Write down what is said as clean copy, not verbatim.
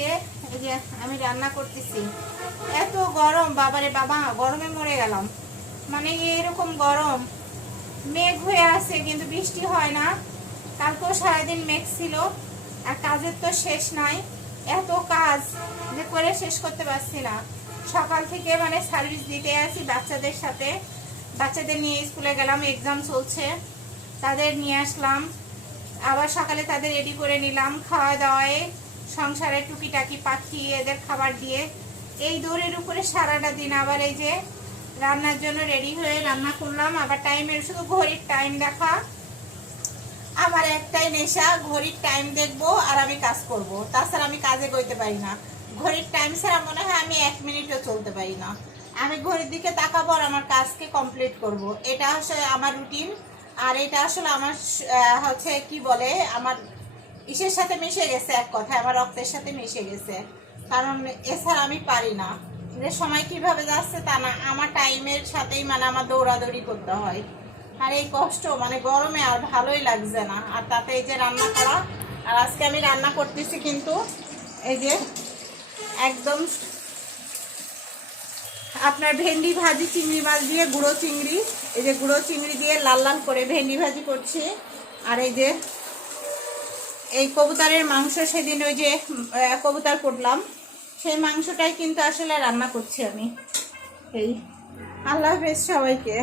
আজকে এই যে আমি রান্না করতেছি। এত গরম, বাবারে বাবা, গরমে মরে গেলাম। মানে এরকম গরম, মেঘ হয়ে আছে কিন্তু বৃষ্টি হয় না। কালকেও সারাদিন মেঘ ছিল, আর কাজের তো শেষ নাই। এত কাজ যে করে শেষ করতে পারছি না। সকাল থেকে মানে সার্ভিস দিতে আসি বাচ্চাদের সাথে, বাচ্চাদের নিয়ে স্কুলে গেলাম, এক্সাম চলছে, তাদের নিয়ে আসলাম, আবার সকালে তাদের রেডি করে নিলাম, খাওয়া দাওয়ায় সংসারে টুকিটাকি পাঠিয়ে এদের খাবার দিয়ে এই দৌড়ের উপরে সারাটা দিন। আবার এই যে রান্নার জন্য রেডি হয়ে রান্না করলাম। আবার টাইমের, শুধু ঘড়ির টাইম দেখা আমার একটাই নেশা, ঘড়ির টাইম দেখবো আর আমি কাজ করব। তাছাড়া আমি কাজে গইতে পারি না। ঘড়ির টাইম ছাড়া মনে হয় আমি 1 মিনিটও চলতে পারি না। আমি ঘড়ির দিকে তাকাবো আর আমার কাজকে কমপ্লিট করব। এটা আসলে আমার রুটিন। আর এটা আসলে আমার হচ্ছে কি বলে, আমার ইসের সাথে মিশে গেছে, এক কথায় আমার রক্তের সাথে মিশে গেছে। কারণ এছাড়া আমি পারি না। যে সময় কিভাবে যাচ্ছে তা না, আমার টাইমের সাথেই মানে আমার দৌড়াদৌড়ি করতে হয়। আর এই কষ্ট মানে গরমে আর ভালোই লাগছে না। আর তাতে এই যে রান্না করা, আর আজকে আমি রান্না করতেছি কিন্তু এই যে একদম আপনার ভেন্ডি ভাজি, চিংড়ি মাছ দিয়ে, গুঁড়ো চিংড়ি, এই যে গুঁড়ো চিংড়ি দিয়ে লাল লাল করে ভেন্ডি ভাজি করছি। আর এই যে এই কবুতরের মাংস, সেদিন ওই যে কবুতর করলাম, সেই মাংসটাই কিন্তু আসলে রান্না করছি আমি। এই আল্লাহ হাফেজ সবাইকে।